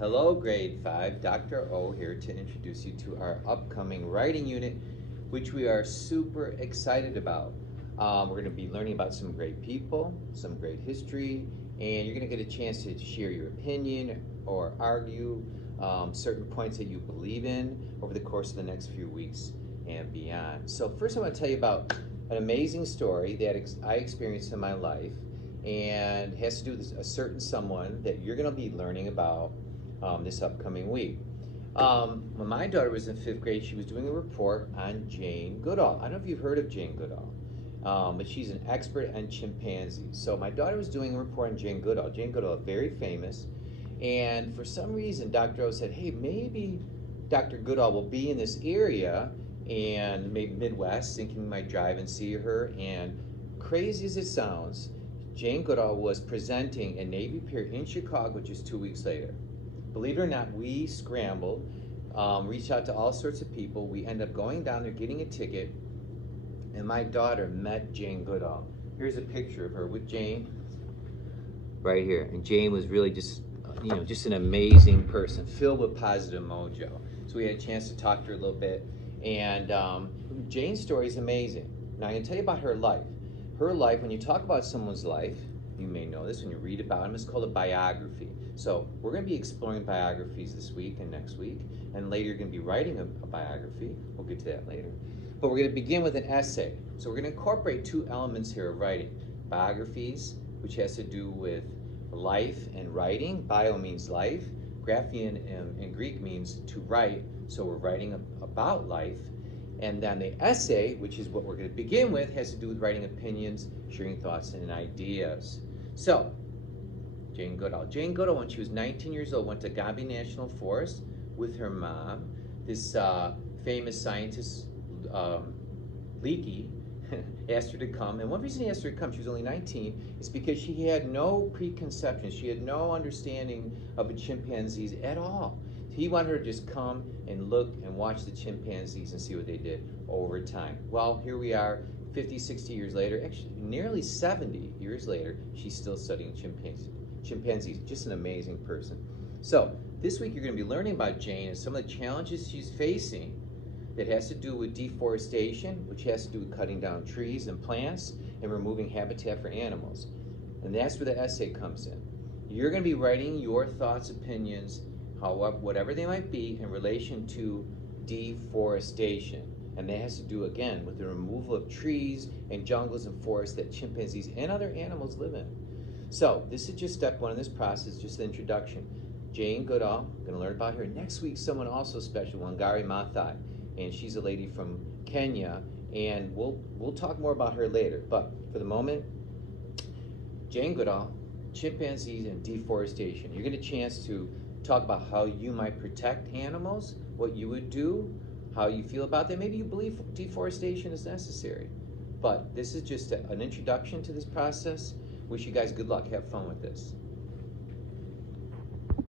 Hello, grade 5. Dr. O here to introduce you to our upcoming writing unit, which we are super excited about. We're going to be learning about some great people, some great history, and you're going to get a chance to share your opinion or argue certain points that you believe in over the course of the next few weeks and beyond. So first I want to tell you about an amazing story that I experienced in my life, and has to do with a certain someone that you're going to be learning about this upcoming week. When my daughter was in 5th grade, she was doing a report on Jane Goodall. I don't know if you've heard of Jane Goodall, but she's an expert on chimpanzees. So my daughter was doing a report on Jane Goodall. Jane Goodall, very famous, and for some reason, Dr. O said, hey, maybe Dr. Goodall will be in this area, and maybe Midwest, thinking we might drive and see her. And crazy as it sounds, Jane Goodall was presenting at Navy Pier in Chicago just 2 weeks later. Believe it or not, we scrambled, reached out to all sorts of people. We ended up going down there, getting a ticket, and my daughter met Jane Goodall. Here's a picture of her with Jane right here. And Jane was really just an amazing person, filled with positive mojo. So we had a chance to talk to her a little bit. And Jane's story is amazing. Now I'm going to tell you about her life. Her life, when you talk about someone's life, you may know this when you read about them, it's called a biography. So we're going to be exploring biographies this week and next week, and later you're going to be writing a biography. We'll get to that later. But we're going to begin with an essay. So we're going to incorporate two elements here of writing. Biographies, which has to do with life and writing. Bio means life. Graphein in Greek means to write, so we're writing about life. And then the essay, which is what we're going to begin with, has to do with writing opinions, sharing thoughts and ideas. So, Jane Goodall. Jane Goodall, when she was 19 years old, went to Gobi National Forest with her mom. This famous scientist, Leakey, asked her to come. And one reason he asked her to come, she was only 19, is because she had no preconceptions. She had no understanding of the chimpanzees at all. He wanted her to just come and look and watch the chimpanzees and see what they did over time. Well, here we are, 50, 60 years later, actually nearly 70 years later, she's still studying chimpanzees. Just an amazing person. So this week you're going to be learning about Jane and some of the challenges she's facing that has to do with deforestation, which has to do with cutting down trees and plants and removing habitat for animals. And that's where the essay comes in. You're going to be writing your thoughts, opinions, however, whatever they might be, in relation to deforestation. And that has to do, again, with the removal of trees and jungles and forests that chimpanzees and other animals live in. So this is just step one in this process, just the introduction. Jane Goodall, going to learn about her. Next week, someone also special, Wangari Maathai, and she's a lady from Kenya, and we'll talk more about her later. But for the moment, Jane Goodall, chimpanzees and deforestation. You're going to get a chance to talk about how you might protect animals, what you would do, how you feel about that. Maybe you believe deforestation is necessary. But this is just an introduction to this process. Wish you guys good luck. Have fun with this.